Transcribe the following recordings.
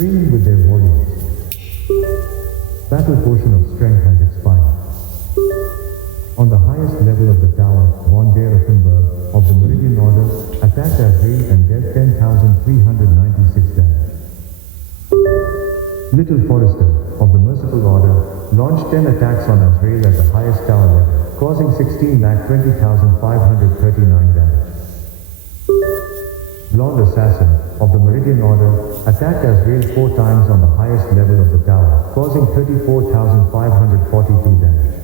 training with their warriors. Battle potion of strength has expired. On the highest level of the tower, von der Offenberg of the Meridian Order attacked Azrael and dealt 10,396 damage. Little Forrester of the Merciful Order launched 10 attacks on Azrael at the highest tower level, causing 16,20,539 damage. Blonde Assassin of the Meridian Order attacked Azrael 4 times on the highest level of the tower, causing 34,542 damage.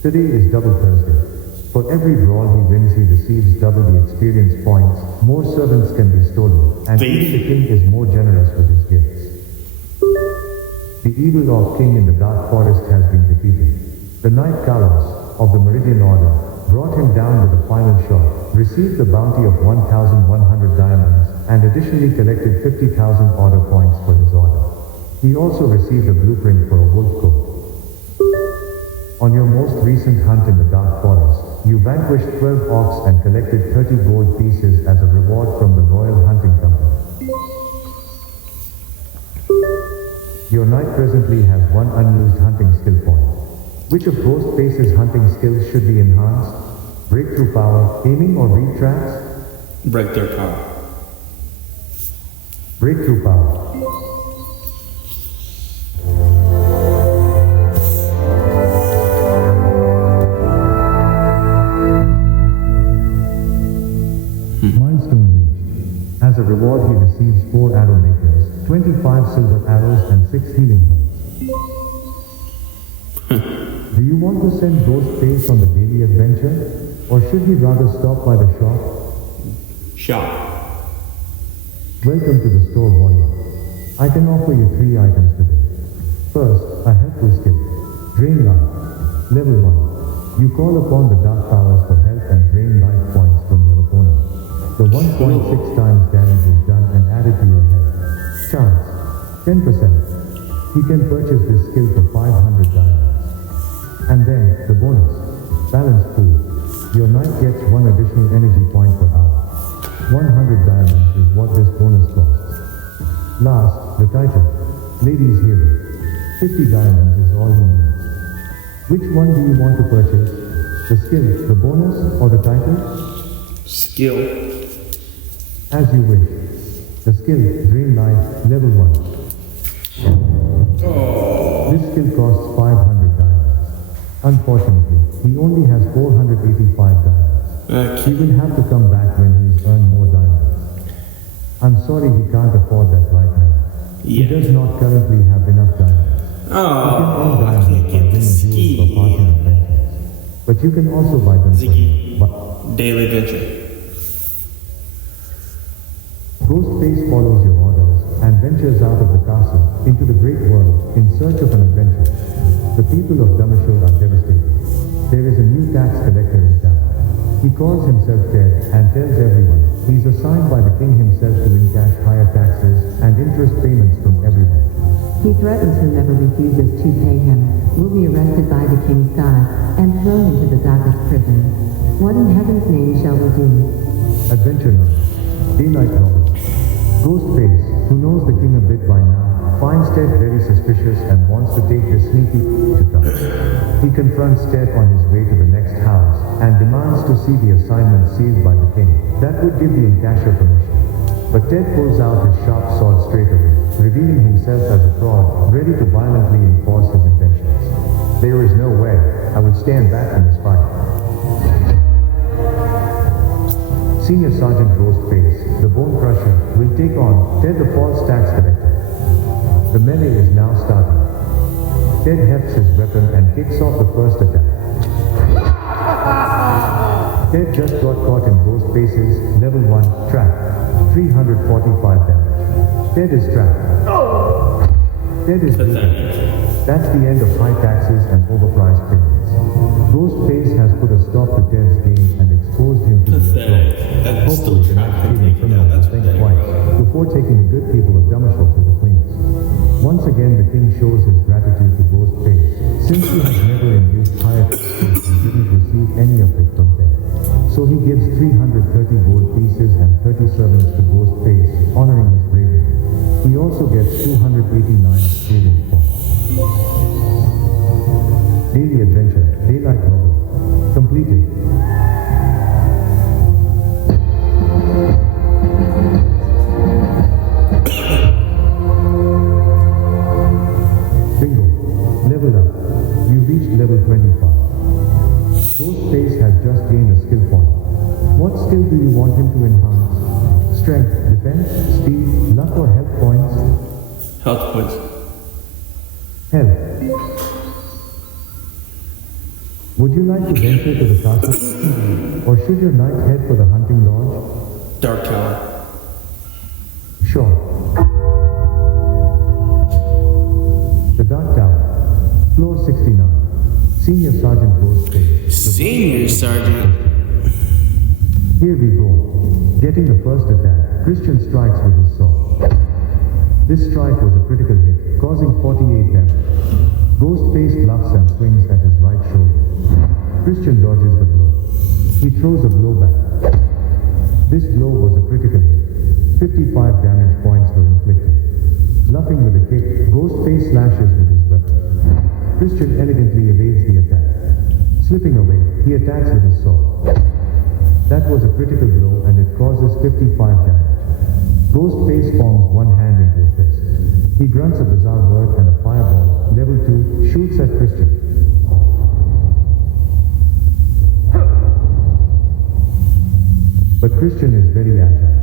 Today is Double Thursday. For every brawl he wins, he receives double the experience points, more servants can be stolen, and even the king is more generous with his gifts. The evil of King in the Dark Forest has been defeated. The Knight Carlos of the Meridian Order brought him down with a final shot, received the bounty of 1,100 diamonds, and additionally collected 50,000 order points for his order. He also received a blueprint for a wolf coat. On your most recent hunt in the Dark Forest, you vanquished 12 orcs and collected 30 gold pieces as a reward from the Royal Hunting Company. Your knight presently has 1 unused hunting skill point. Which of Ghostface's hunting skills should be enhanced? Breakthrough power, aiming or read tracks? Breakthrough power. Breakthrough power. Milestone reached. As a reward he receives 4 arrow makers, 25 silver arrows and 6 healing herbs. Do you want to send Ghostface on the daily adventure? Or should he rather stop by the shop? Shop. Welcome to the store, warrior. I can offer you 3 items today. First, a helpful skill. Drain Life. Level 1. You call upon the Dark Powers for help and drain life points from your opponent. The 1.6 times damage is done and added to your health. Chance. 10%. He can purchase this skill for 500 diamonds. And then, the bonus. Balance Pool. Your knight gets 1 additional energy point per hour. 100 diamonds is what this bonus costs. Last, the title. Lady's Hero. 50 diamonds is all he needs. Which one do you want to purchase? The skill, the bonus, or the title? Skill. As you wish. The skill, Drain Life, level 1. Oh. This skill costs 500 diamonds. Unfortunately, he only has 485 diamonds. He will have to come back when he's earned more diamonds. I'm sorry he can't afford that right now. He does not currently have enough diamonds. Oh, I can't get the ski. But you can also buy them Ziggy. for Daily adventure. Ghostface follows your orders and ventures out of the castle into the great world in search of an adventure. The people of Damashil are devastated. There is a new tax collector in town. He calls himself Ted and tells everyone he's assigned by the king himself to encash higher taxes and interest payments from everyone. He threatens whoever refuses to pay him will be arrested by the king's guard and thrown into the darkest prison. What in heaven's name shall we do? Adventure Night. Daylight Novel. Ghostface, who knows the king a bit by now, finds Ted very suspicious and wants to take this sneaky to task. He confronts Ted on his way to the next house and demands to see the assignment sealed by the king. That would give the encasher permission. But Ted pulls out his sharp sword straight away, revealing himself as a fraud, ready to violently enforce his intentions. There is no way I would stand back in this fight. Senior Sergeant Ghostface, the Bone Crusher, will take on Ted the false tax collector. The melee is now starting. Ted hefts his weapon and kicks off the first attack. Ted just got caught in Ghostface's level 1 trap. 345 damage. Ted is trapped. Ted is beaten. That's the end of high taxes and overpriced payments. Ghostface has put a stop to Ted's game and exposed him to the assault. Hopefully the next thieving criminal will think twice before taking the good people of Damashil to the queens. Once again the king shows his gratitude to Ghostface, since he has never He also gets 289 experience points. Daily Adventure, Daylight Novel. Completed. Bingo. Level up. You reached level 25. Ghostface has just gained a skill point. What skill do you want him to enhance? Strength, defense, speed, luck or health points? Health points. Health. Would you like to venture to the castle? Or should your knight head for the hunting lodge? Dark Tower. Sure. The Dark Tower. Floor 69. Senior Sergeant Ghostface. Senior Sergeant. Here we go. Getting the first attack, Christian strikes with his sword. This strike was a critical hit, causing 48 damage. Ghostface bluffs and swings at his right shoulder. Christian dodges the blow. He throws a blow back. This blow was a critical hit. 55 damage points were inflicted. Bluffing with a kick, Ghostface slashes with his weapon. Christian elegantly evades the attack. Slipping away, he attacks with his sword. That was a critical blow and it causes 55 damage. Ghostface forms one hand into a fist. He grunts a bizarre word and a fireball, level 2, shoots at Christian. But Christian is very agile.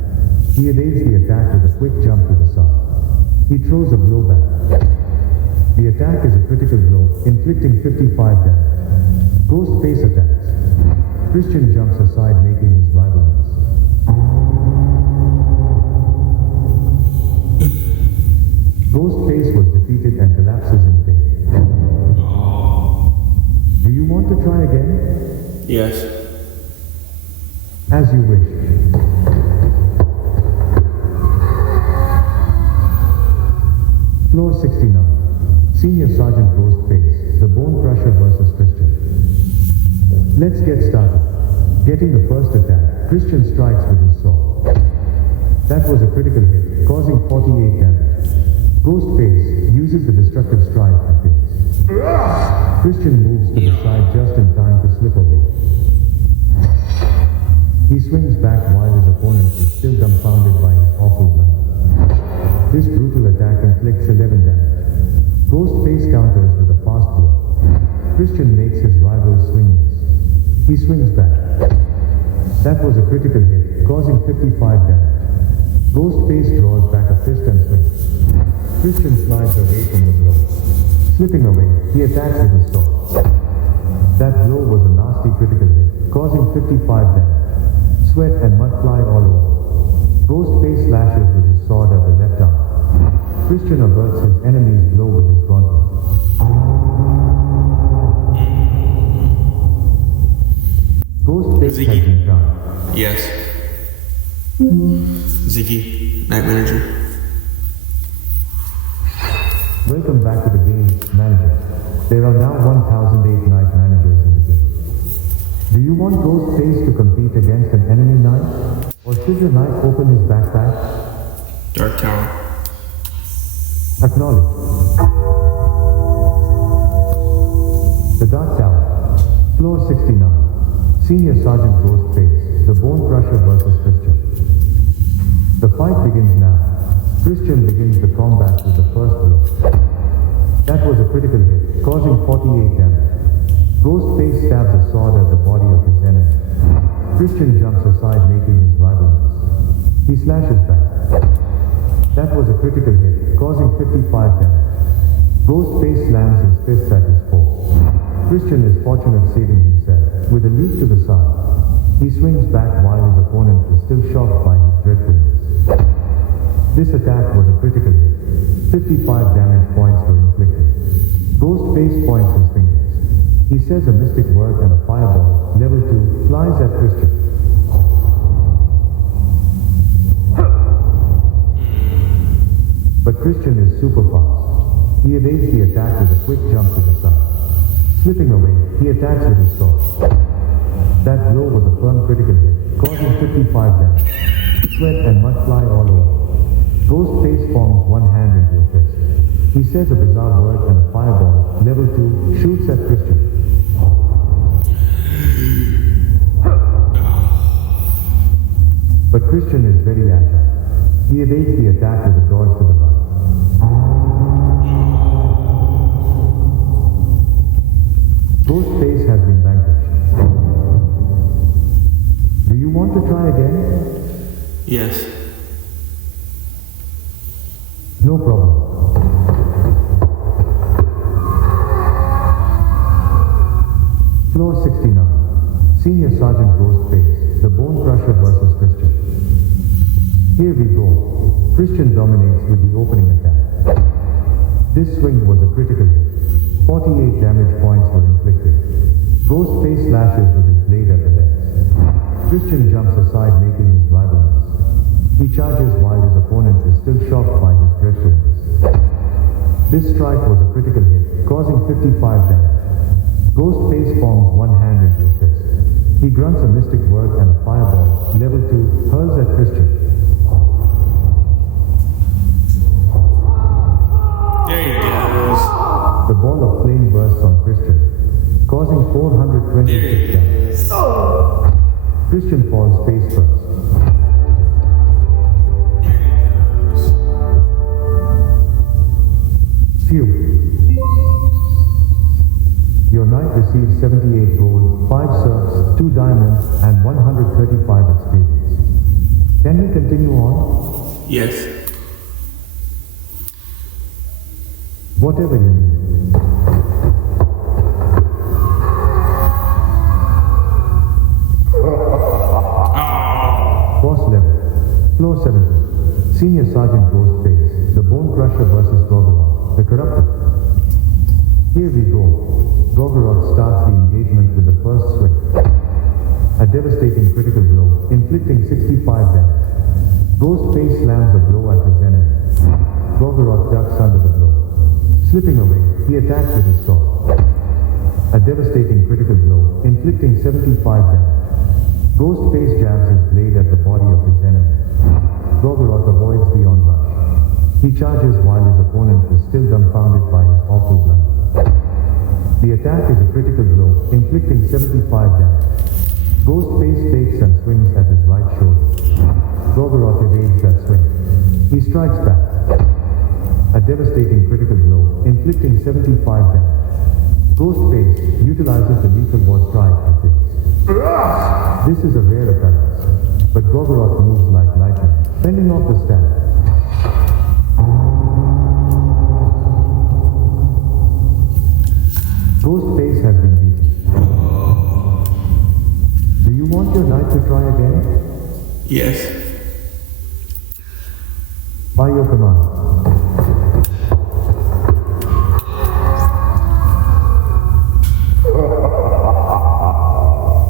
He evades the attack with a quick jump to the side. He throws a blow back. The attack is a critical blow, inflicting 55 damage. Ghostface attacks. Christian jumps aside, making his rival miss. Ghostface was defeated and collapses in pain. Do you want to try again? Yes. As you wish. Floor 69. Senior Sergeant Ghostface, the Bone Crusher versus Christian. Let's get started. Getting the first attack, Christian strikes with his sword. That was a critical hit, causing 48 damage. Ghostface uses the destructive strike and fails. Christian moves to the side just in time to slip away. He swings back while his opponent is still dumbfounded by his awful blunder. This brutal attack inflicts 11 damage. Ghostface counters with a fast blow. Christian makes his rival swing miss. He swings back. That was a critical hit, causing 55 damage. Ghostface draws back a fist and swings. Christian slides away from the blow. Slipping away, he attacks with his sword. That blow was a nasty critical hit, causing 55 damage. Sweat and mud fly all over. Ghostface slashes with his sword at the left arm. Christian averts his enemy's blow with his gauntlet. Ghostface has been crowned. Yes. Ziggy, Night Manager. Welcome back to the game's manager. There are now 1,008 Night Managers in the game. Do you want Ghostface to compete against an enemy knight? Or should your knight open his backpack? Dark Tower. Acknowledge. The Dark Tower. Floor 69. Senior Sergeant Ghostface, the Bone Crusher versus Christian. The fight begins now. Christian begins the combat with the first blow. That was a critical hit, causing 48 damage. Ghostface stabs a sword at the body of his enemy. Christian jumps aside, making his rival miss. He slashes back. That was a critical hit, causing 55 damage. Ghostface slams his fists at his foe. Christian is fortunate, saving himself. With a leap to the side, he swings back while his opponent is still shocked by his dreadful miss. This attack was a critical hit. 55 damage points were inflicted. Ghostface points his fingers. He says a mystic word and a fireball, level 2, flies at Christian. But Christian is super fast. He evades the attack with a quick jump to the side. Slipping away, he attacks with his sword. That blow was a firm critical hit, causing 55 damage. Sweat and mud fly all over. Ghostface forms one says a bizarre word and a fireball, level 2, shoots at Christian. But Christian is very agile. He evades the attack with a dodge to the right. Ghostface has been vanquished. Do you want to try again? Yes. No problem. Floor 69. Senior Sergeant Ghostface, the Bone Crusher versus Christian. Here we go. Christian dominates with the opening attack. This swing was a critical hit. 48 damage points were inflicted. Ghostface slashes with his blade at the legs. Christian jumps aside, making his rival miss. He charges while his opponent is still shocked by his dreadfulness. This strike was a critical hit, causing 55 damage. Ghostface forms one hand into a fist. He grunts a mystic word and a fireball, level 2, hurls at Christian. There he goes. The ball of flame bursts on Christian, causing 426 damage. Christian falls face first. Phew. Your knight receives 78 gold, 5 serfs, 2 diamonds, and 135 experience. Can we continue on? Yes. Whatever you need. Boss level. Floor 70. Senior Sergeant Ghostface, the Bone Crusher versus Gorgoroth, the Corrupted. Here we go. Gorgoroth starts the engagement with the first swing. A devastating critical blow, inflicting 65 damage. Ghostface slams a blow at his enemy. Gorgoroth ducks under the blow. Slipping away, he attacks with his sword. A devastating critical blow, inflicting 75 damage. Ghostface jabs his blade at the body of his enemy. Gorgoroth avoids the onrush. He charges while his opponent is still dumbfounded by his awful blunder. The attack is a critical blow, inflicting 75 damage. Ghostface fakes and swings at his right shoulder. Gorgoroth evades that swing. He strikes back. A devastating critical blow, inflicting 75 damage. Ghostface utilizes the lethal war strike and fails. This is a rare occurrence, but Gorgoroth moves like lightning, fending off the stab. Ghostface has been beaten. Do you want your knight to try again? Yes. By your command.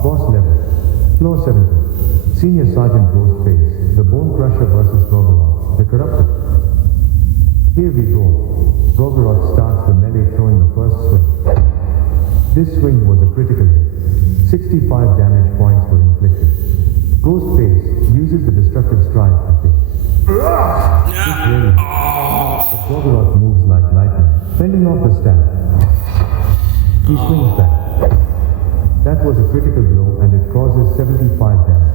Boss level. Floor 70. Senior Sergeant Ghostface, the Bone Crusher versus Gorgoroth, the Corrupted. Here we go. Gorgoroth starts the melee throwing the first swing. This swing was a critical hit. 65 damage points were inflicted. Ghostface uses the destructive strike to face. This really hit. But Gorgoroth moves like lightning, fending off the stab. He swings back. That was a critical blow and it causes 75 damage.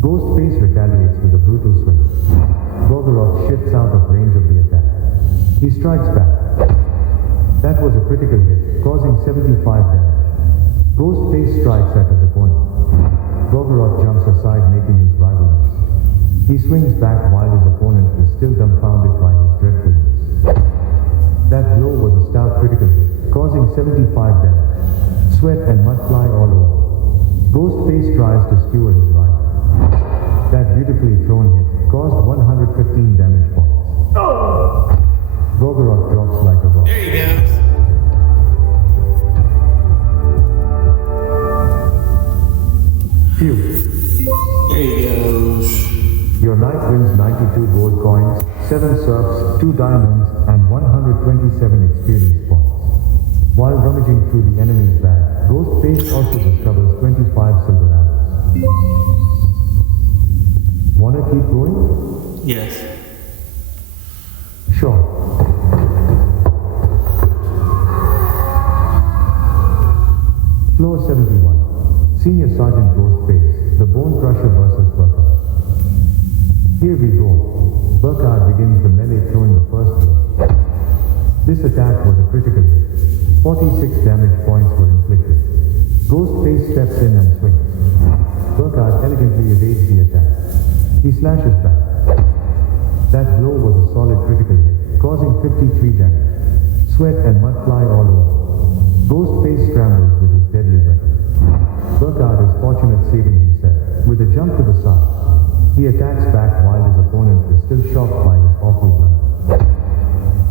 Ghostface retaliates with a brutal swing. Gorgoroth shifts out of range of the attack. He strikes back. That was a critical hit, causing 75 damage. Ghostface strikes at his opponent. Gorgoroth jumps aside, making his rival miss. He swings back while his opponent is still dumbfounded by his dreadfulness. That blow was a stout critical hit, causing 75 damage. Sweat and mud fly all over. Ghostface tries to skewer his rival. That beautifully thrown hit caused 115 damage points. Gorgoroth drops like a rock. There he goes. Phew. There he goes. Your knight wins 92 gold coins, 7 serfs, 2 diamonds, and 127 experience points. While rummaging through the enemy's bag, Ghostface also discovers 25 silver apples. Wanna keep going? Yes. Sure. Senior Sergeant Ghostface, the Bone Crusher versus Burkhard. Here we go. Burkhard begins the melee throwing the first blow. This attack was a critical hit. 46 damage points were inflicted. Ghostface steps in and swings. Burkhard elegantly evades the attack. He slashes back. That blow was a solid critical hit, causing 53 damage. Sweat and mud fly all over. Ghostface scrambles with his deadly weapon. Burkhard is fortunate saving himself. With a jump to the side, he attacks back while his opponent is still shocked by his awful blunder.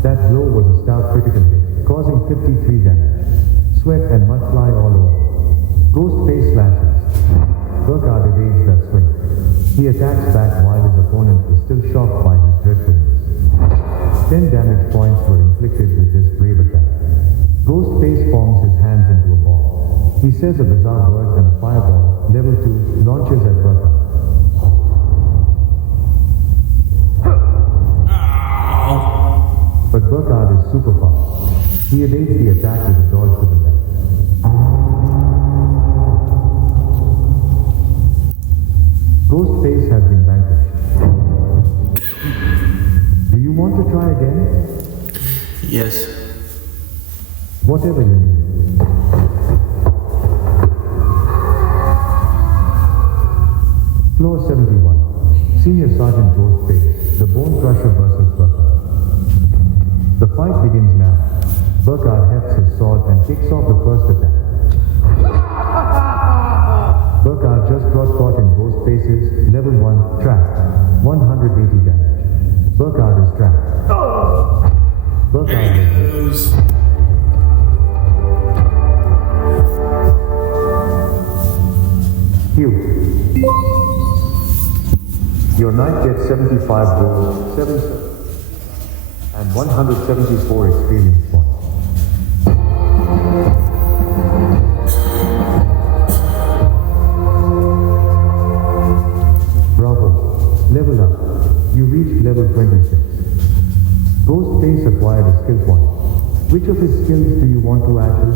That blow was a stout critical hit, causing 53 damage. Sweat and mud fly all over. Ghostface slashes. Burkhard evades that swing. He attacks back while his opponent is still shocked by his dreadfulness. 10 damage points were inflicted with this brave attack. Ghostface forms his hands into a ball. He says a bizarre word and a fireball, level 2, launches at Burkhard. But Burkhard is super fast. He evades the attack with a dodge to the left. Ghostface has been vanquished. Do you want to try again? Yes. Whatever you need. Floor 71. Senior Sergeant Ghostface, the Bone Crusher versus Burkhard. The fight begins now. Burkhard hefts his sword and kicks off the first attack. Burkhard just got caught in Ghostface's level 1 trap. 180 damage. Burkhard is trapped. Burkhard is hit. Goes. Cute. Your knight gets 75 gold, 7 and 174 experience points. Bravo. Level up. You reached level 26. Ghostface acquired a skill point. Which of his skills do you want to add to?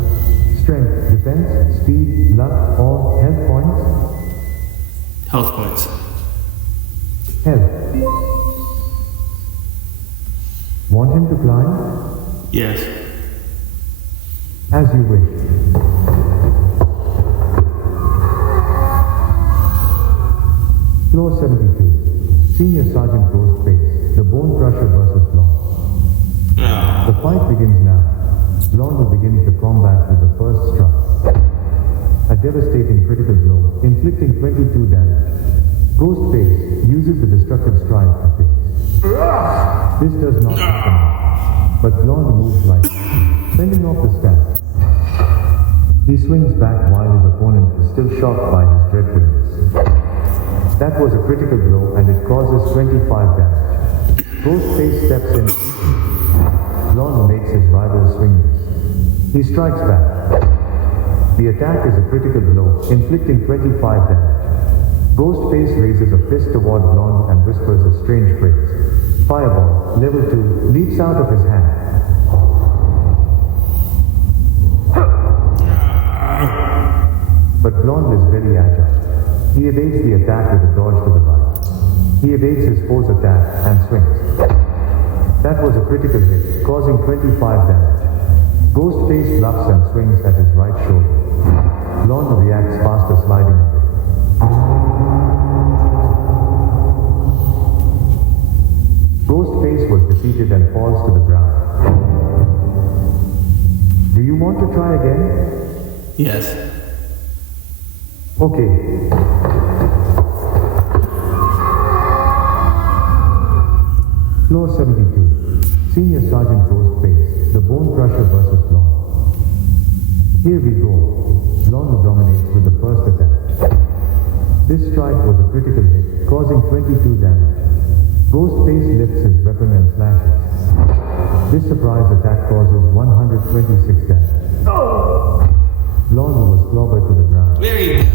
Strength, defense, speed, luck, or health points? Health points. Health. Want him to climb? Yes. As you wish. Floor 72. Senior Sergeant Ghostface, the Bone Crusher versus Blonde. The fight begins now. Blonde begins the combat with the first strike. A devastating critical blow, inflicting 22 damage. Ghostface uses the destructive strike to face. This does not happen, but Blonde moves lightly, fending off the stab. He swings back while his opponent is still shocked by his dreadfulness. That was a critical blow and it causes 25 damage. Ghostface steps in. Blonde makes his rival swing miss. He strikes back. The attack is a critical blow, inflicting 25 damage. Ghostface raises a fist toward Blonde and whispers a strange phrase. Fireball, level 2, leaps out of his hand. But Blonde is very agile. He evades the attack with a dodge to the right. He evades his foe's attack and swings. That was a critical hit, causing 25 damage. Ghostface bluffs and swings at his right shoulder. Blonde reacts faster, sliding away. Ghostface was defeated and falls to the ground. Do you want to try again? Yes. Okay. Floor 72. Senior Sergeant Ghostface, the Bone Crusher versus Blonde. Here we go. Blonde dominates with the first attack. This strike was a critical hit, causing 22 damage. Ghostface lifts his weapon and slashes. This surprise attack causes 126 damage. Blonde was clobbered to the ground. There he goes.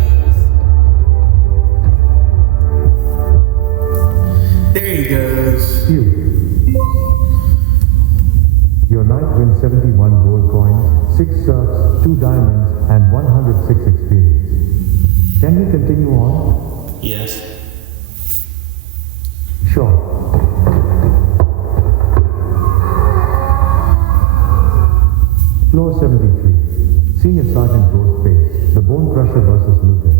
There he goes. Cute. Your knight wins 71 gold coins, 6 serfs, 2 diamonds, and 106 experience. Can we continue on? Yes. Sure. Floor 73. Senior Sergeant Ghostface, the Bone Crusher versus Lucas.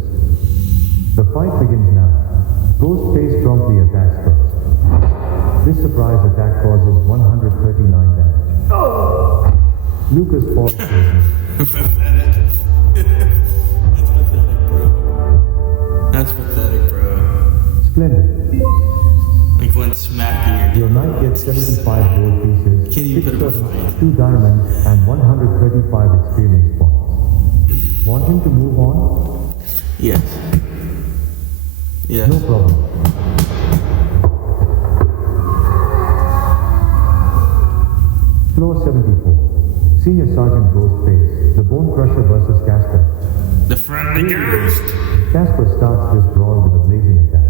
The fight begins now. Ghostface promptly attacks first. This surprise attack causes 139 damage. Lucas falls to his knees. Pathetic. That's pathetic, bro. That's pathetic, bro. Splendid. Like when smacking Your knight gets 75 gold pieces, Can't even 6 put him servants, aside. 2 diamonds, and 135 experience points. Want him to move on? Yes. Yes. No problem. Floor 74. Senior Sergeant Ghostface, the Bone Crusher versus Casper. The friendly ghost. Casper starts this brawl with a blazing attack.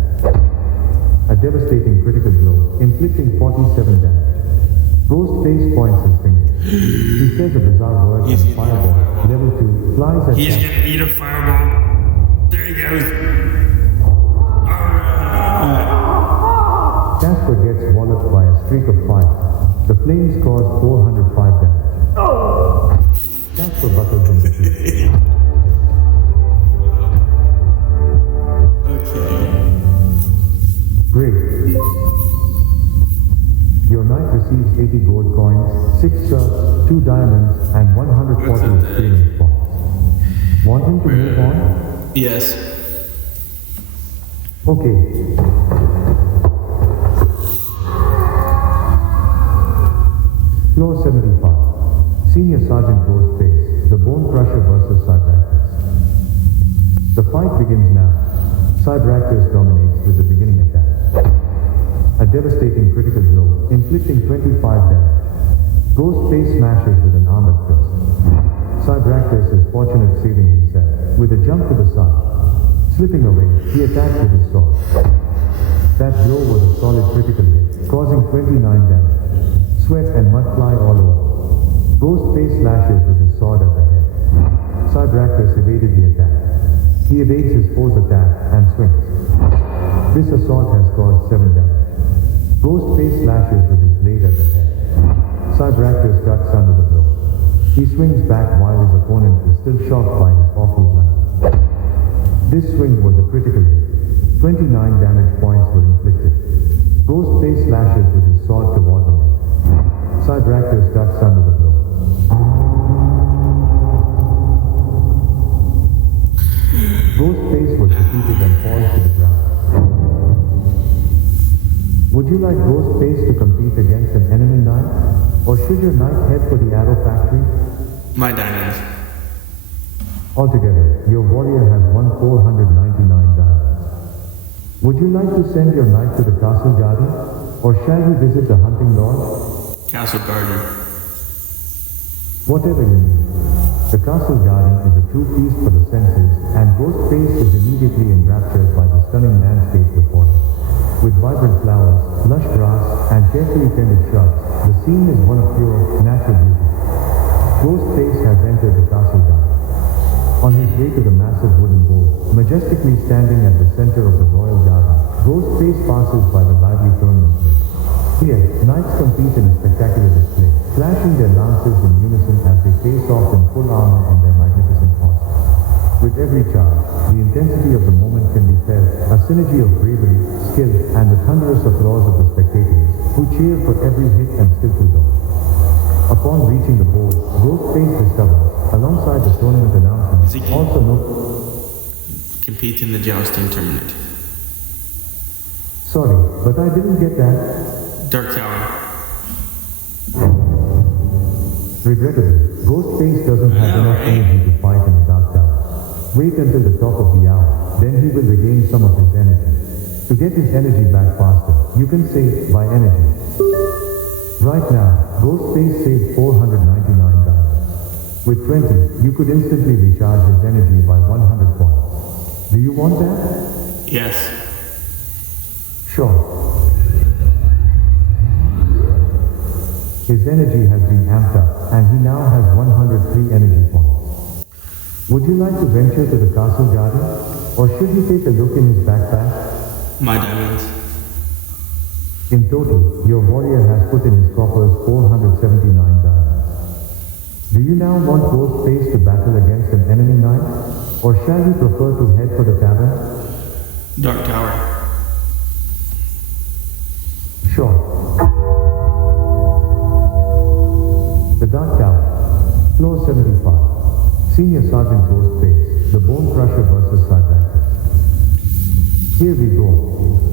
A devastating critical blow, inflicting 47 damage. Ghostface points his finger. He says a bizarre word He's and gonna eat a fireball, fireball. level 2, flies at He's Casper. gonna eat a fireball. There he goes. Alright. Casper gets walloped by a streak of fire. The flames cause 405 damage. Casper buckles in defeat. Okay. Great. Your knight receives 80 gold coins, 6 serfs, 2 diamonds, and 140 What's up, experience points. Want him to move on? Yes. Okay. Floor 75. Senior Sergeant Ghostface, the Bone Crusher versus Cybractus. The fight begins now. Cybractus dominates with the beginning attack. A devastating critical blow, inflicting 25 damage. Ghostface smashes with an armored fist. Cybractus is fortunate saving himself with a jump to the side. Slipping away, he attacks with his sword. That blow was a solid critical hit, causing 29 damage. Sweat and mud fly all over. Ghostface slashes with his sword at the head. Cybractus evaded the attack. He evades his foe's attack and swings. This assault has caused 7 damage. Ghostface slashes with his blade at the head. Cybractus ducks under the blow. He swings back while his opponent is still shocked by his awful blunder. This swing was a critical hit. 29 damage points were inflicted. Ghostface slashes with his sword toward the neck. Cybractus ducks under the blow. Ghostface was defeated and falls to the ground. Would you like Ghostface to compete against an enemy knight? Or should your knight head for the arrow factory? My diamonds. Altogether, your warrior has won 499 diamonds. Would you like to send your knight to the castle garden? Or shall we visit the hunting lodge? Castle Garden. Whatever you need. The castle garden is a true feast for the senses, and Ghostface is immediately enraptured by the stunning landscape before him. With vibrant flowers, lush grass, and carefully tended shrubs, the scene is one of pure, natural beauty. Ghostface has entered the castle garden. On his way to the massive wooden bowl, majestically standing at the center of the royal garden, Ghostface passes by the lively tournament ring. Here, knights compete in a spectacular display, flashing their lances in unison as they face off in full armor on their magnificent horses. With every charge, the intensity of the moment can be felt, a synergy of bravery, skill, and the thunderous applause of the spectators, who cheer for every hit and skillful dodge. Upon reaching the board, Ghostface discovers, alongside the tournament announcement, Is he also no... Compete in the jousting tournament. Sorry, but I didn't get that. Dark Tower. Regrettably, Ghostface doesn't have Yeah, enough right. energy to fight in the Dark Tower. Wait until the top of the hour, then he will regain some of his energy. To get his energy back faster, you can save by energy. Right now, Ghostface saved 499 diamonds. With 20, you could instantly recharge his energy by 100 points. Do you want that? Yes. Sure. His energy has been amped up, and he now has 103 energy points. Would you like to venture to the castle garden? Or should he take a look in his backpack? My diamonds. In total, your warrior has put in his coffers 479 diamonds. Do you now want Ghostface to battle against an enemy knight? Or shall you prefer to head for the tavern? Dark Tower. Sure. The Dark Tower. Floor 75. Senior Sergeant Ghostface. The Bone Crusher versus Cyberactors. Here we go.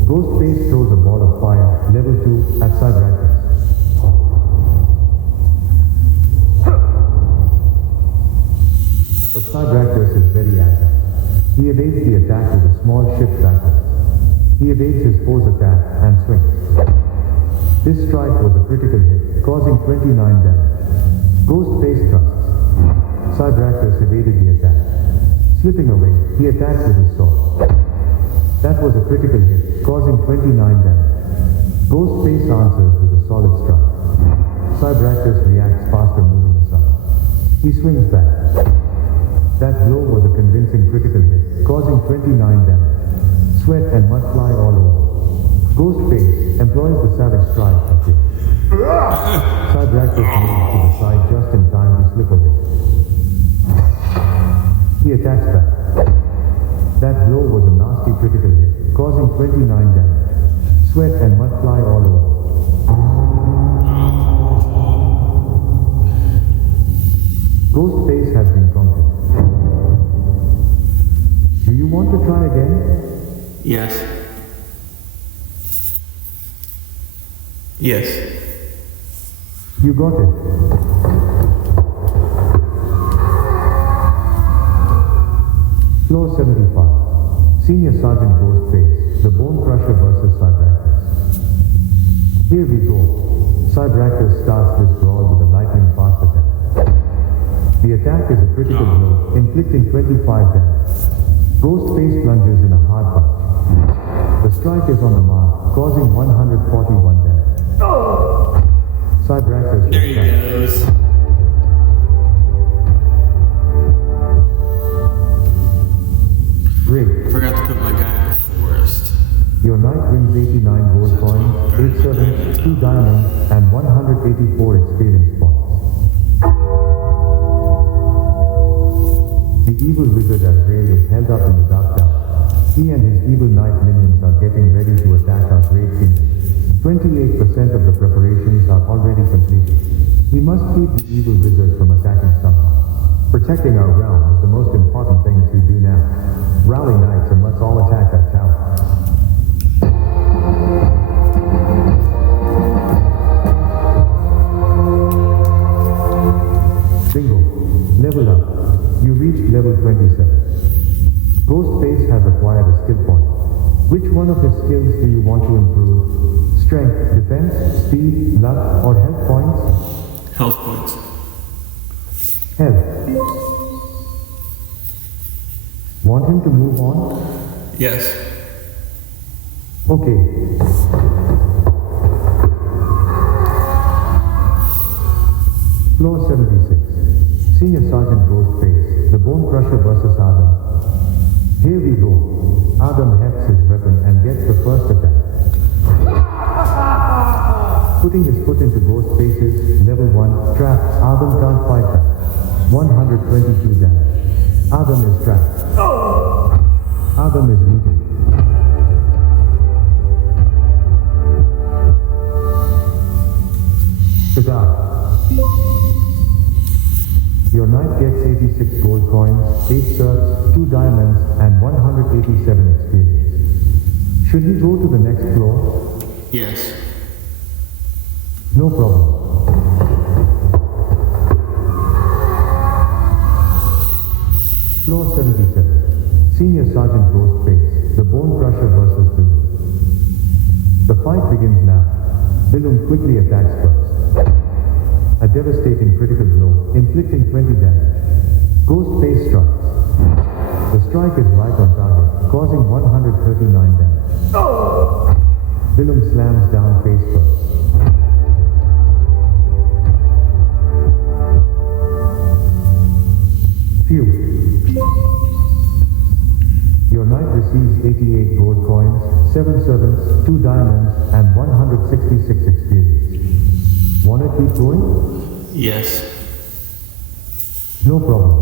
Ghostface throws a ball of fire, level 2, at Cyberactors. But Cyberactors is very agile. He evades the attack with a small shift backward. He evades his foe's attack and swings. This strike was a critical hit, causing 29 damage. Ghostface thrusts. Cyberactors evaded the attack. Slipping away, he attacks with his sword. That was a critical hit, causing 29 damage. Ghostface answers with a solid strike. Cyberactors reacts faster, moving aside. He swings back. That blow was a convincing critical hit, causing 29 damage. Sweat and mud fly all over. Ghostface employs the savage strike and hits. Cyberactors moves to the side just in time to slip away. He attacks back. That blow was a nasty critical hit, causing 29 damage. Sweat and mud fly all over. Ghostface has been conquered. Do you want to try again? Yes. Yes. You got it. Floor 75. Senior Sergeant Ghostface, the Bone Crusher versus Cyberactors. Here we go. Cyberactors starts this brawl with a lightning fast attack. The attack is a critical blow, inflicting 25 damage. Ghostface plunges in a hard punch. The strike is on the mark, causing 141 damage. Cyberactors. There he goes. Great. I forgot to put my guy in the forest. Your knight wins 89 gold coins, 8 servants, 2 diamonds, and 184 experience points. The evil wizard Azrael is held up in the dark tower. He and his evil knight minions are getting ready to attack our great kingdom. 28% of the preparations are already completed. We must keep the evil wizard from attacking somehow. Protecting our realm is the most important thing to do now. Rally knights and let's all attack that tower. Bingo. Level up. You reached level 27. Ghostface has acquired a skill point. Which one of his skills do you want to improve? Strength, defense, speed, luck, or health points? Health points. Health. Want him to move on? Yes. Okay. Floor 76. Senior Sergeant Ghostface, the Bone Crusher versus Adam. Here we go. Adam hefts his weapon and gets the first attack. Putting his foot into Ghostface's level 1 trap, Adam can't fight back. 122 damage. Adam is trapped. Adam is looted. Cigar. Your knight gets 86 gold coins, 8 serfs, 2 diamonds, and 187 experience. Should he go to the next floor? Yes. No problem. Floor 77. Senior Sergeant Ghostface, the Bone Crusher versus Billum. The fight begins now. Billum quickly attacks first. A devastating critical blow, inflicting 20 damage. Ghostface strikes. The strike is right on target, causing 139 damage. Billum slams down face first. Phew. Your knight 7 servants, 2 diamonds, and 166 experience. Wanna keep going? Yes. No problem.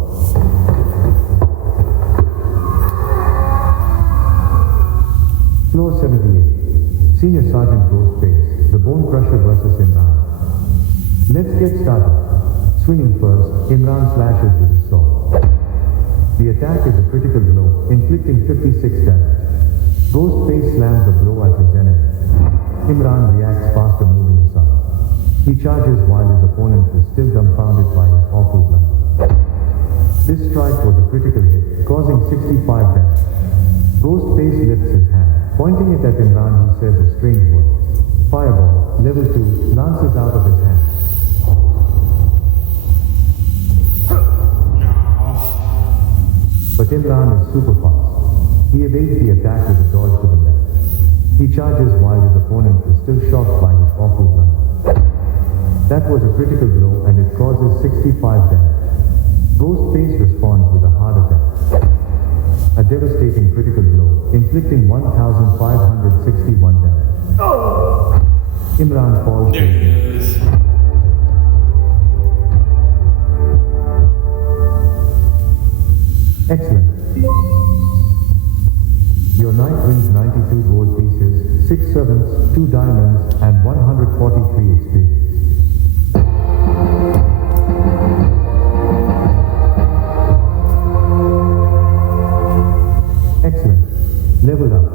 Floor 78. Senior Sergeant Ghostface, the Bone Crusher versus Imran. Let's get started. Swinging first, Imran slashes with his sword. The attack is a critical blow, inflicting 56 damage. Ghostface slams a blow at his enemy. Imran reacts faster, moving aside. He charges while his opponent is still dumbfounded by his awful blunder. This strike was a critical hit, causing 65 damage. Ghostface lifts his hand. Pointing it at Imran, he says a strange word. Fireball, level 2, lances out of his hand. But Imran is super fast. He evades the attack with a dodge to the left. He charges while his opponent is still shocked by his awful blunder. That was a critical blow and it causes 65 damage. Ghostface responds with a hard attack. A devastating critical blow, inflicting 1,561 damage. Imran falls. There he is. Excellent. Your knight wins 92 gold pieces, 6 servants, 2 diamonds, and 143 experience. Excellent. Level up.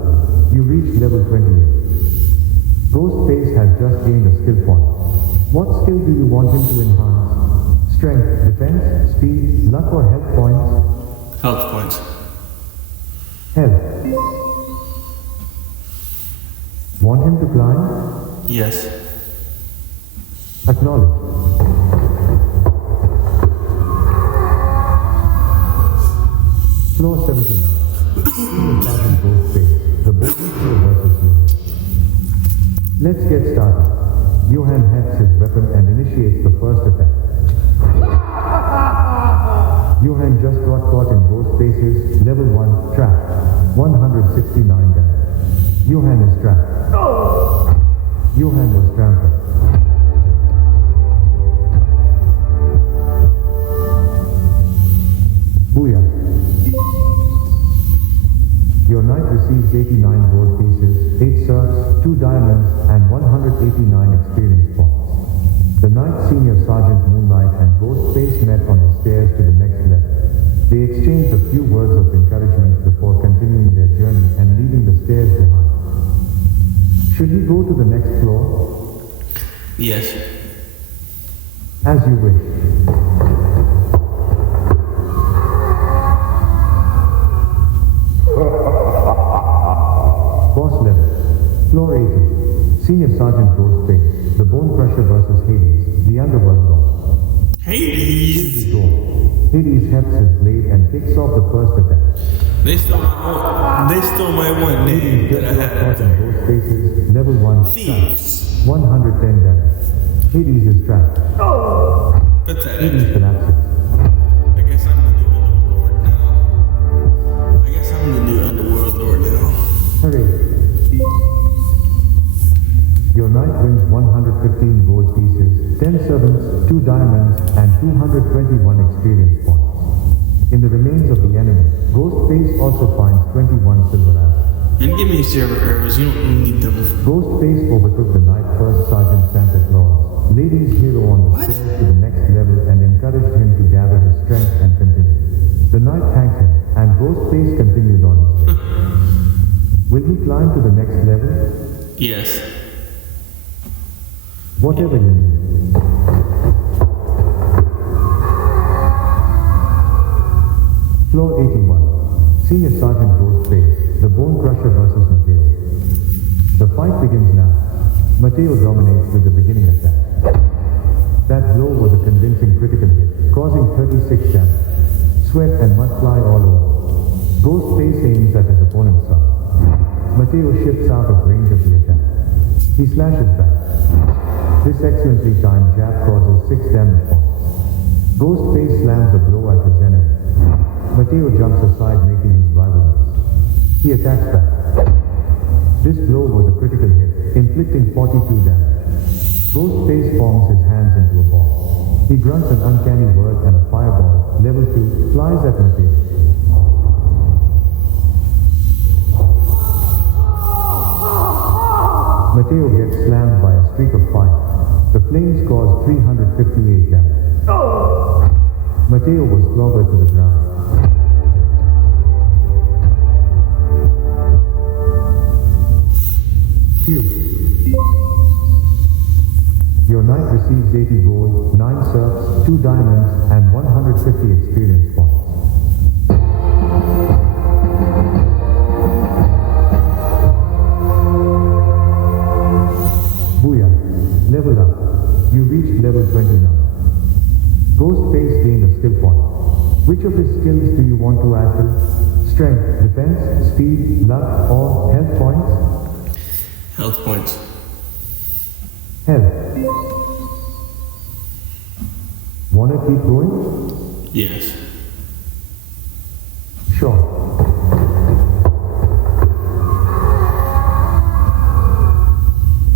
You reach level 28. Ghostface has just gained a skill point. What skill do you want him to enhance? Strength, defense, speed, luck, or health points? Health points. Health. Want him to climb? Yes. Acknowledge. Floor 79. Sergeant Ghostface, the Bone Crusher versus Johan. Let's get started. Johan hefts his weapon and initiates the first attack. Johan just got caught in Ghostface's level 1 trap. 169 damage. Johan is trapped. Johan was trampled. Booyah. Your knight receives 89 gold pieces, 8 serfs, 2 diamonds, and 189 experience points. The knight Senior Sergeant Moonlight and Ghostface met on the stairs to the next level. They exchanged a few words of encouragement before continuing their journey and leaving the stairs behind. Should we go to the next floor? Yes. As you wish. Boss level. Floor 80. Senior Sergeant Ghostface, the Bone Crusher versus Hades, the Underworld God. Hades! Hades hefts his blade and kicks off the first attack. They stole my one name that I had. Caught in Ghostface's level 1 Thieves. 110 damage. Hades is trapped. Pathetic. Hades collapses. I guess I'm the new underworld now. I guess I'm the new underworld lord now. Hooray. Your knight wins 115 gold pieces, 10 servants, 2 diamonds, and 221 experience points. In the remains of the enemy, Ghostface also finds 21 silver apples. And give me silver arrows, you don't need them. Ghostface overtook the knight First Sergeant Santa Claus, ladies' hero on the stairs to the next level and encouraged him to gather his strength and continue. The knight thanked him, and Ghostface continued on his way. Will he climb to the next level? Yes. Whatever you need. Floor 81. Senior Sergeant Ghostface, the Bone Crusher versus Mateo. The fight begins now. Mateo dominates with the beginning attack. That blow was a convincing critical hit, causing 36 damage. Sweat and mud fly all over. Ghostface aims at his opponent's side. Mateo shifts out of range of the attack. He slashes back. This excellently timed jab causes 6 damage points. Ghostface slams a blow at his enemy. Mateo jumps aside, making his rival miss. He attacks back. This blow was a critical hit, inflicting 42 damage. Ghostface forms his hands into a ball. He grunts an uncanny word and a fireball, level 2, flies at Mateo. Mateo gets slammed by a streak of fire. The flames cause 358 damage. Mateo was clobbered to the ground. Phew. Your knight receives 80 gold, 9 serfs, 2 diamonds, and 150 experience points. Booyah. Level up. You reached level 29. Ghostface gained a skill point. Which of his skills do you want to add to? Strength, defense, speed, luck, or health points? Health points. Health. Wanna keep going? Yes. Sure.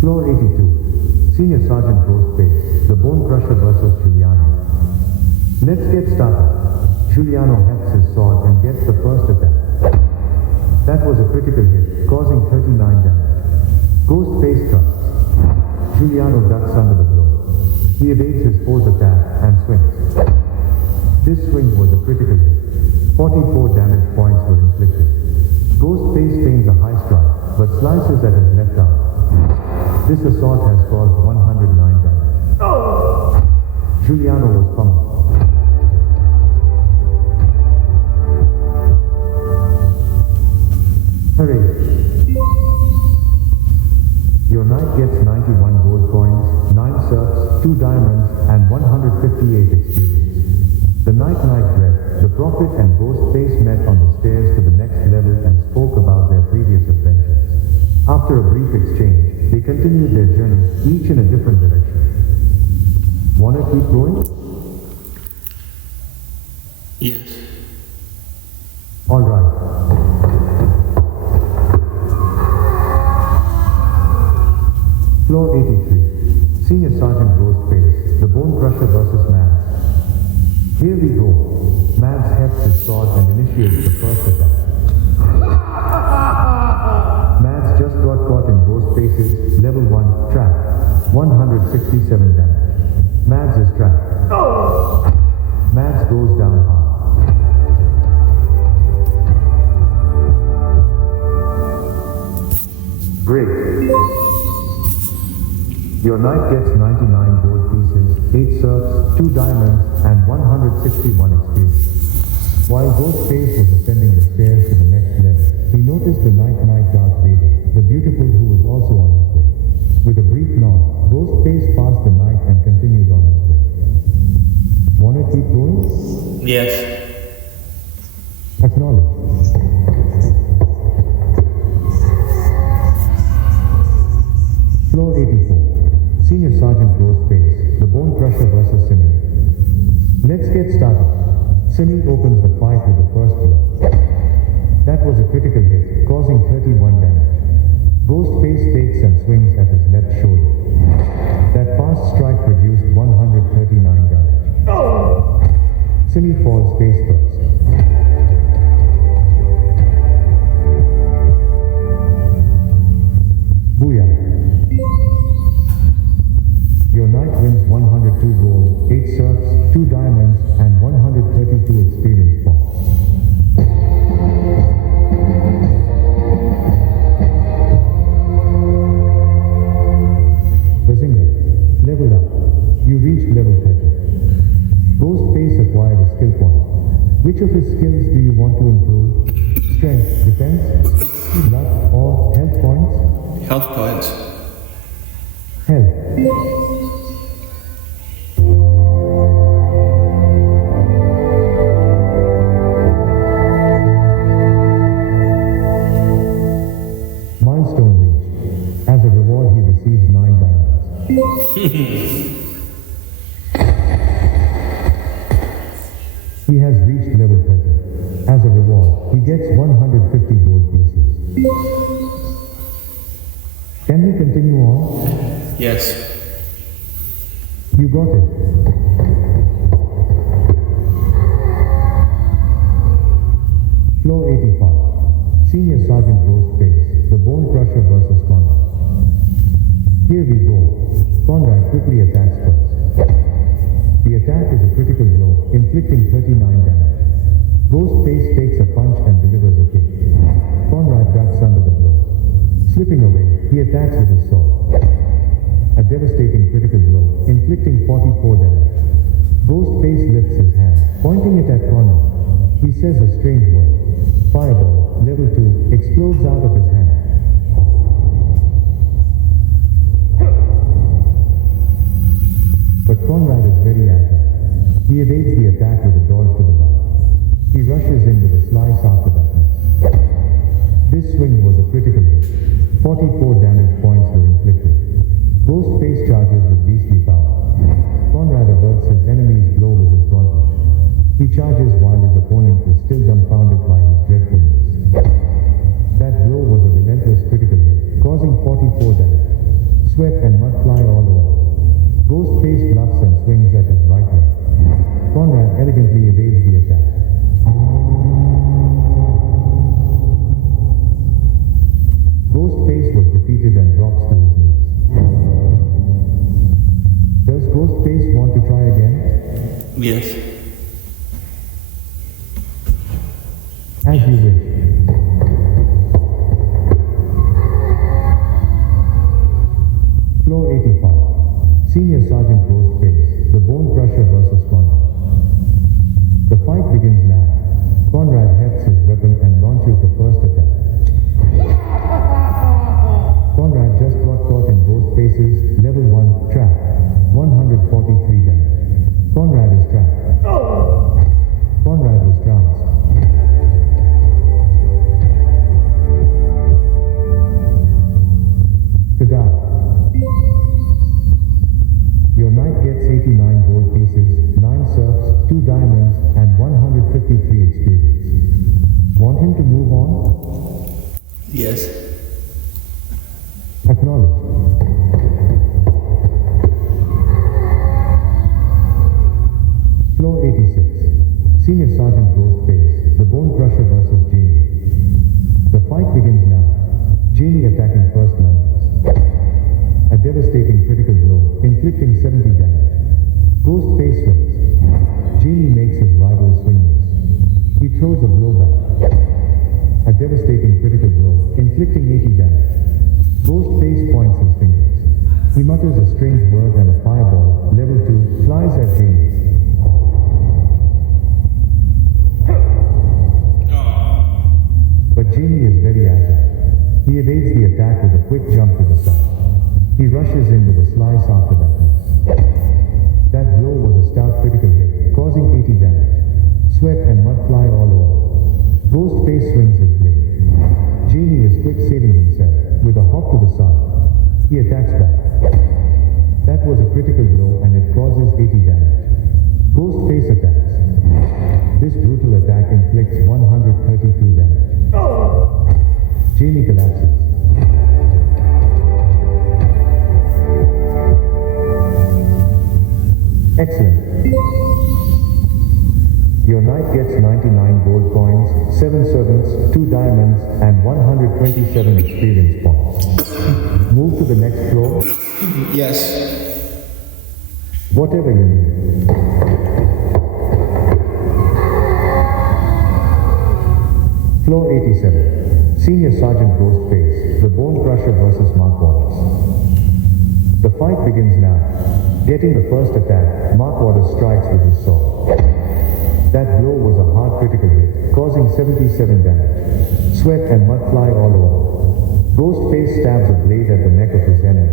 Floor 82. Senior Sergeant Ghostface, the Bone Crusher versus Giuliano. Let's get started. Giuliano hefts his sword and gets the first attack. That was a critical hit, causing 39 damage. Ghostface thrusts. Giuliano ducks under the blow. He evades his foe's attack and swings. This swing was a critical hit. 44 damage points were inflicted. Ghostface feigns a high strike, but slices at his left arm. This assault has caused 109 damage. Giuliano was pummeled. Hooray! Your knight gets 91 gold coins, 9 serfs, 2 diamonds, and 158 experience. The night read, the Prophet and Ghostface met on the stairs to the next level and spoke about their previous adventures. After a brief exchange, they continued their journey, each in a different direction. Wanna keep going? Yes. Alright. Floor 83. Senior Sergeant Ghostface, the Bone Crusher versus Mads. Here we go. Mads hefts his sword and initiates the first attack. Mads just got caught in Ghostface's level 1 trap. 167 damage. Mads is trapped. Mads goes down hard. Great. Your knight gets 99 gold pieces, 8 serfs, 2 diamonds, and 161 experience. While Ghostface was ascending the stairs to the next level, he noticed the Night Darth Vader, the beautiful who was also on his way. With a brief nod, Ghostface passed the knight and continued on his way. Wanna keep going? Yes. Acknowledge. Floor 84. Senior Sergeant Ghostface, the Bone Crusher versus Simi. Let's get started. Simi opens the fight with the first blow. That was a critical hit, causing 31 damage. Ghostface fakes and swings at his left shoulder. That fast strike produced 139 damage. Simi falls face first. Booyah. Your knight wins 102 gold, 8 serfs, 2 diamonds, and 132 experience points. Bazinga. Level up. You reached level 30. Ghostface acquired a skill point. Which of his skills do you want to improve? Strength, defense, luck, or health points? Health points. Health. Milestone reached. As a reward, he receives 9 diamonds. He has reached level 30. As a reward, he gets 150 gold pieces. Yes. You got it. Floor 85. Senior Sergeant Ghostface, the Bone Crusher versus Conrad. Here we go. Conrad quickly attacks first. The attack is a critical blow, inflicting 39 damage. Ghostface takes a punch and delivers a kick. Conrad ducks under the blow. Slipping away, he attacks with his sword. A devastating critical blow, inflicting 44 damage. Ghostface lifts his hand, pointing it at Conrad. He says a strange word. Fireball, level 2, explodes out of his hand. But Conrad is very agile. He evades the attack with a dodge to the right. He rushes in with a slice after that miss. This swing was a critical hit. 44 damage points were inflicted. Ghostface charges with beastly power. Conrad averts his enemy's blow with his gauntlet. He charges while his opponent is still dumbfounded by his dreadfulness. That blow was a relentless critical hit, causing 44 damage. Sweat and mud fly all over. Ghostface bluffs and swings at his right leg. Conrad elegantly evades the attack. Ghostface was defeated and drops to his knees. Does Ghostface want to try again? Yes. As you wish. Floor 85. Senior Sergeant Ghostface, the Bone Crusher versus Conrad. The fight begins now. Conrad hefts his weapon and launches the first attack. Conrad just got caught in Ghostface's level 1 trap. 143 damage. Conrad is trapped. Conrad was trounced. Tada! Your knight gets 89 gold pieces, 9 serfs, 2 diamonds, and 153 experience. Want him to move on? Yes. Acknowledged. Floor 86. Senior Sergeant Ghostface, the Bone Crusher versus Jamie. The fight begins now. Jamie attacking first lunges. A devastating critical blow, inflicting 70 damage. Ghostface swings. Jamie makes his rival swing miss. He throws a blow back. A devastating critical blow, inflicting 80 damage. Ghostface points his fingers. He mutters a strange word and a fireball, level 2, flies at Jamie. But Jamie is very agile. He evades the attack with a quick jump to the side. He rushes in with a slice after that miss. That blow was a stout critical hit, causing 80 damage. Sweat and mud fly all over. Ghostface swings his blade. Jamie is quick saving himself, with a hop to the side. He attacks back. That was a critical blow and it causes 80 damage. Ghostface attacks. This brutal attack inflicts 132 damage. Jamie collapses. Excellent. Your knight gets 99 gold coins, 7 servants, 2 diamonds, and 127 experience points. Move to the next floor. Yes. Whatever you need. Floor 87. Senior Sergeant Ghostface, the Bone Crusher versus Mark Waters. The fight begins now. Getting the first attack, Mark Waters strikes with his sword. That blow was a hard critical hit, causing 77 damage. Sweat and mud fly all over. Ghostface stabs a blade at the neck of his enemy.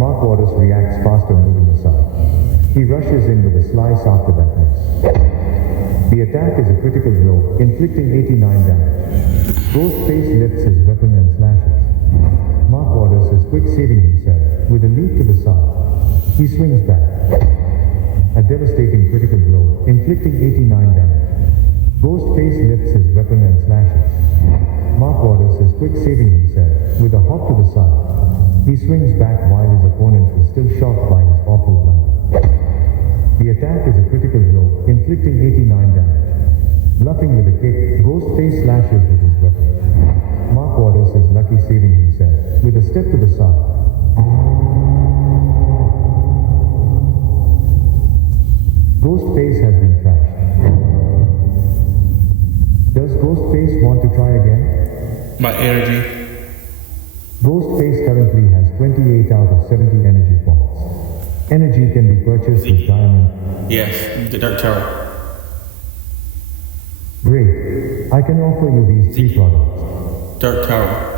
Mark Waters reacts faster, moving aside. He rushes in with a slice after that miss. The attack is a critical blow, inflicting 89 damage. Ghostface lifts his weapon and slashes. Mark Waters is quick saving himself, with a leap to the side. He swings back. A devastating critical blow, inflicting 89 damage. Ghostface lifts his weapon and slashes. Mark Waters is quick saving himself, with a hop to the side. He swings back while his opponent is still shocked by his awful blunder. The attack is a critical blow, inflicting 89 damage. Bluffing with a kick, Ghostface slashes with his weapon. Mark orders his Lucky saving himself with a step to the side. Ghostface has been trashed. Does Ghostface want to try again? My energy. Ghostface currently has 28 out of 70 energy points. Energy can be purchased with diamond. Yes, the Dark Tower. Great. I can offer you these three products. Dark Tower.